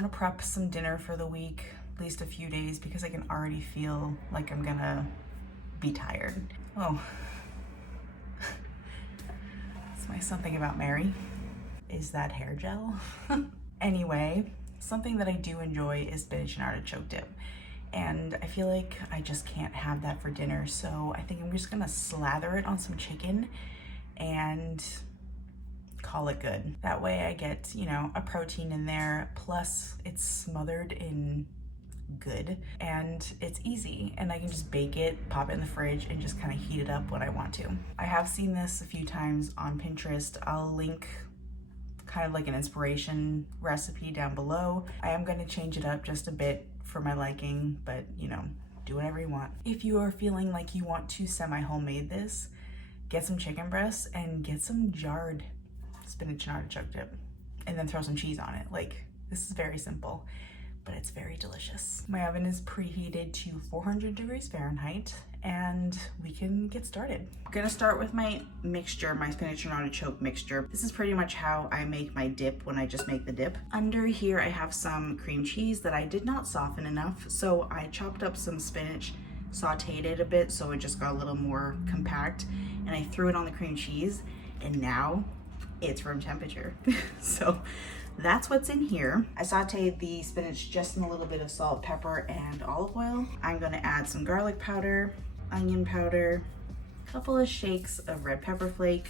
want to prep some dinner for the week, at least a few days, because I can already feel like I'm gonna be tired. Oh, that's my something about Mary. Is that hair gel? Anyway, something that I do enjoy is spinach and artichoke dip. And I feel like I just can't have that for dinner, so I think I'm just gonna slather it on some chicken and call it good. That way I get, you know, a protein in there, plus it's smothered in good and it's easy, and I can just bake it, pop it in the fridge, and just kind of heat it up when I want to. I have seen this a few times on Pinterest. I'll link kind of like an inspiration recipe down below. I am going to change it up just a bit for my liking, but you know, do whatever you want. If you are feeling like you want to semi-homemade this, get some chicken breasts and get some jarred spinach and artichoke dip, and then throw some cheese on it. Like, this is very simple, but it's very delicious. My oven is preheated to 400 degrees Fahrenheit, and we can get started. I'm gonna start with my mixture, my spinach and artichoke mixture. This is pretty much how I make my dip when I just make the dip. Under here I have some cream cheese that I did not soften enough, so I chopped up some spinach, sauteed it a bit so it just got a little more compact, and I threw it on the cream cheese, and now it's room temperature. So that's what's in here. I sauteed the spinach just in a little bit of salt, pepper, and olive oil. I'm gonna add some garlic powder, onion powder, a couple of shakes of red pepper flake,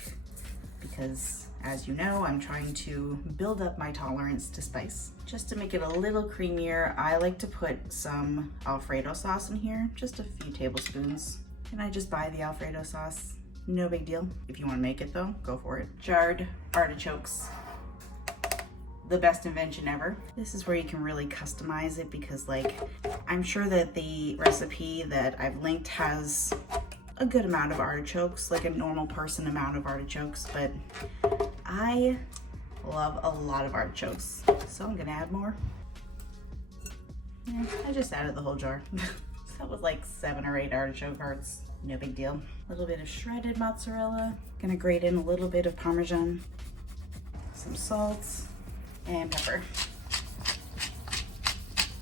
because as you know, I'm trying to build up my tolerance to spice. Just to make it a little creamier, I like to put some Alfredo sauce in here, just a few tablespoons. And I just buy the Alfredo sauce, no big deal. If you wanna make it though, go for it. Jarred artichokes. The best invention ever. This is where you can really customize it, because like, I'm sure that the recipe that I've linked has a good amount of artichokes, like a normal person amount of artichokes, but I love a lot of artichokes, so I'm gonna add more. Yeah, I just added the whole jar. So that was like 7 or 8 artichoke hearts, no big deal. A little bit of shredded mozzarella. Gonna grate in a little bit of Parmesan, some salt, and pepper.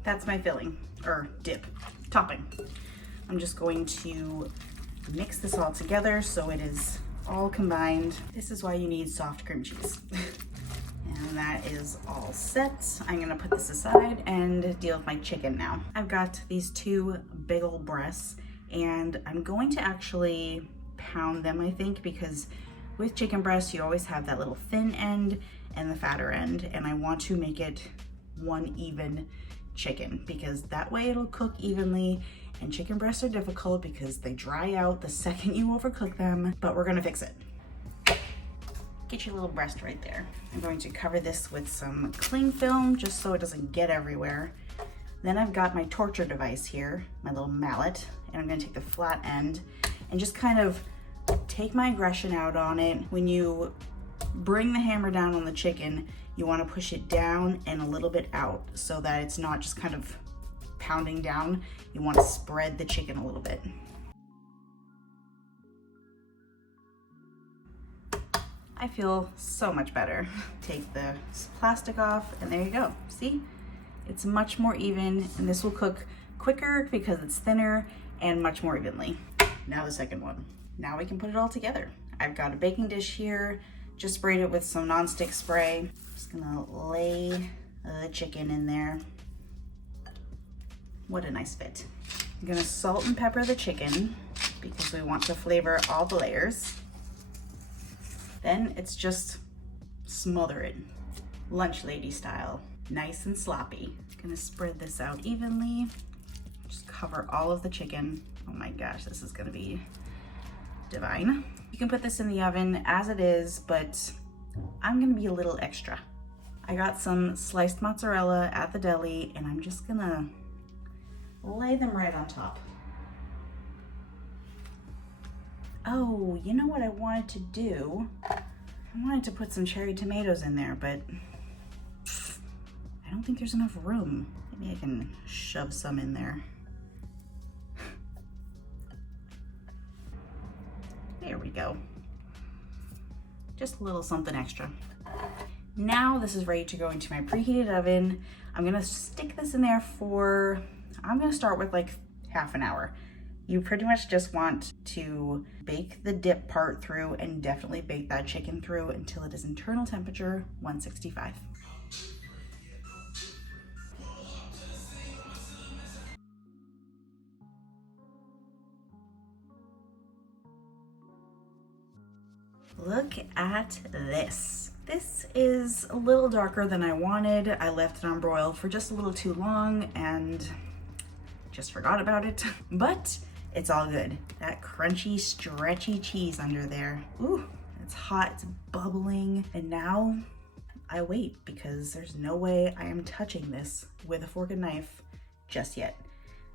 That's my filling, or dip, topping. I'm just going to mix this all together so it is all combined. This is why you need soft cream cheese. And that is all set. I'm gonna put this aside and deal with my chicken now. I've got these 2 big old breasts, and I'm going to actually pound them, I think, because with chicken breasts, you always have that little thin end and the fatter end, and I want to make it one even chicken, because that way it'll cook evenly. And chicken breasts are difficult because they dry out the second you overcook them, but we're gonna fix it. Get your little breast right there. I'm going to cover this with some cling film just so it doesn't get everywhere. Then I've got my torture device here, my little mallet, and I'm gonna take the flat end and just kind of take my aggression out on it. When you bring the hammer down on the chicken, you want to push it down and a little bit out so that it's not just kind of pounding down. You want to spread the chicken a little bit. I feel so much better. Take the plastic off, and there you go. See? It's much more even, and this will cook quicker because it's thinner and much more evenly. Now the second one. Now we can put it all together. I've got a baking dish here. Just sprayed it with some nonstick spray. Just gonna lay the chicken in there. What a nice fit. I'm gonna salt and pepper the chicken because we want to flavor all the layers. Then it's just smother it, lunch lady style, nice and sloppy. Gonna spread this out evenly. Just cover all of the chicken. Oh my gosh, this is gonna be divine. You can put this in the oven as it is, but I'm gonna be a little extra. I got some sliced mozzarella at the deli, and I'm just gonna lay them right on top. Oh, you know what I wanted to do? I wanted to put some cherry tomatoes in there, but I don't think there's enough room. Maybe I can shove some in there. There we go. Just a little something extra. Now this is ready to go into my preheated oven. I'm gonna stick this in there for, I'm gonna start with like half an hour. You pretty much just want to bake the dip part through and definitely bake that chicken through until it is internal temperature 165. Look at this. This is a little darker than I wanted. I left it on broil for just a little too long and just forgot about it, but it's all good. That crunchy, stretchy cheese under there. Ooh, it's hot, it's bubbling. And now I wait because there's no way I am touching this with a fork and knife just yet.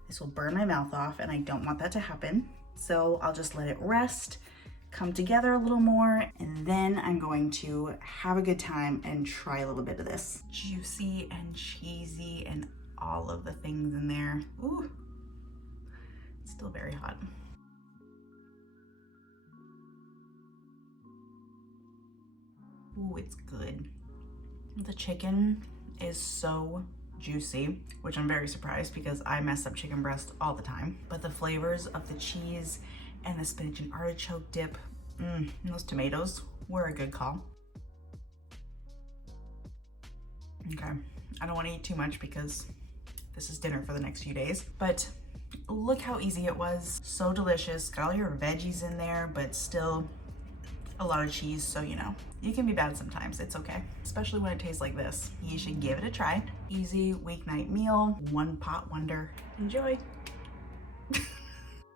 This will burn my mouth off and I don't want that to happen. So I'll just let it rest, come together a little more, and then I'm going to have a good time and try a little bit of this. Juicy and cheesy and all of the things in there. Ooh, it's still very hot. Ooh, it's good. The chicken is so juicy, which I'm very surprised because I mess up chicken breast all the time. But the flavors of the cheese and the spinach and artichoke dip, and those tomatoes were a good call. Okay, I don't want to eat too much because this is dinner for the next few days, but look how easy it was. So delicious, got all your veggies in there, but still a lot of cheese, so you know, you can be bad sometimes, it's okay. Especially when it tastes like this. You should give it a try. Easy weeknight meal, one pot wonder. Enjoy.